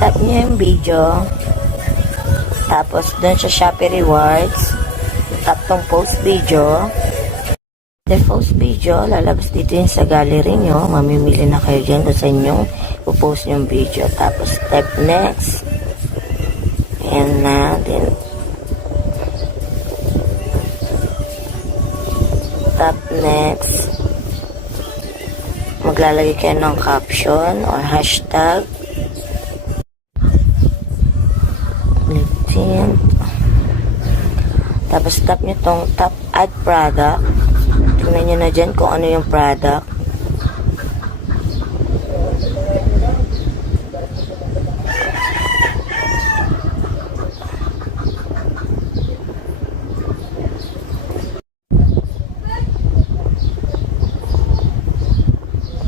Tap nyo yung video. Tapos, doon sa Shopee Rewards. Tap tong post video. The post video, lalabas dito yun sa gallery nyo. Mamimili na kayo dyan kung saan yung pupost yung video. Tapos, tap next. And na, then, tap next. Maglalagay kayo ng caption or hashtag. Tapos tap nyo tong tap add product. Tingnan nyo na dyan kung ano yung product.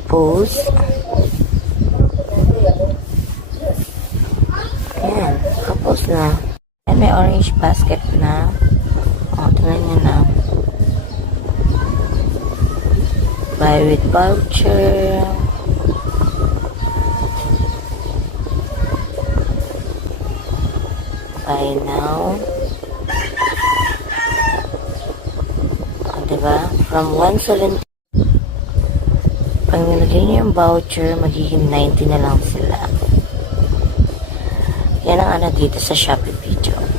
Post. Ayan, kapos na. Ayan, may orange basket na. O, tingnan nyo na. Buy with voucher. Buy now. O, diba? From 170. Pag nilagay nyo yung voucher, magiging 90 na lang sila. Yan ang ano dito sa Shopee video.